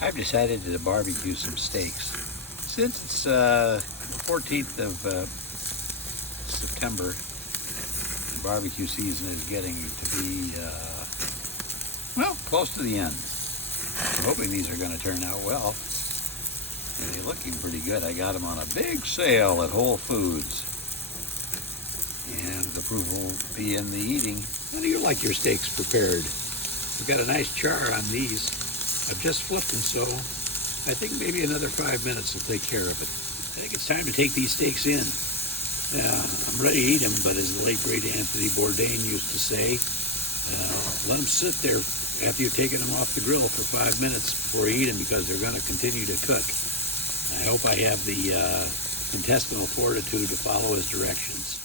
I've decided to barbecue some steaks. Since it's 14th of September, the barbecue season is getting to be, well, close to the end. I'm hoping these are going to turn out well. And they're looking pretty good. I got them on a big sale at Whole Foods. And the proof will be in the eating. How do you like your steaks prepared? We've got a nice char on these. I've just flipped them, so I think maybe another 5 minutes will take care of it. I think it's time to take these steaks in. I'm ready to eat them, but as the late great Anthony Bourdain used to say, let them sit there after you've taken them off the grill for 5 minutes before you eat them, because they're going to continue to cook. I hope I have the intestinal fortitude to follow his directions.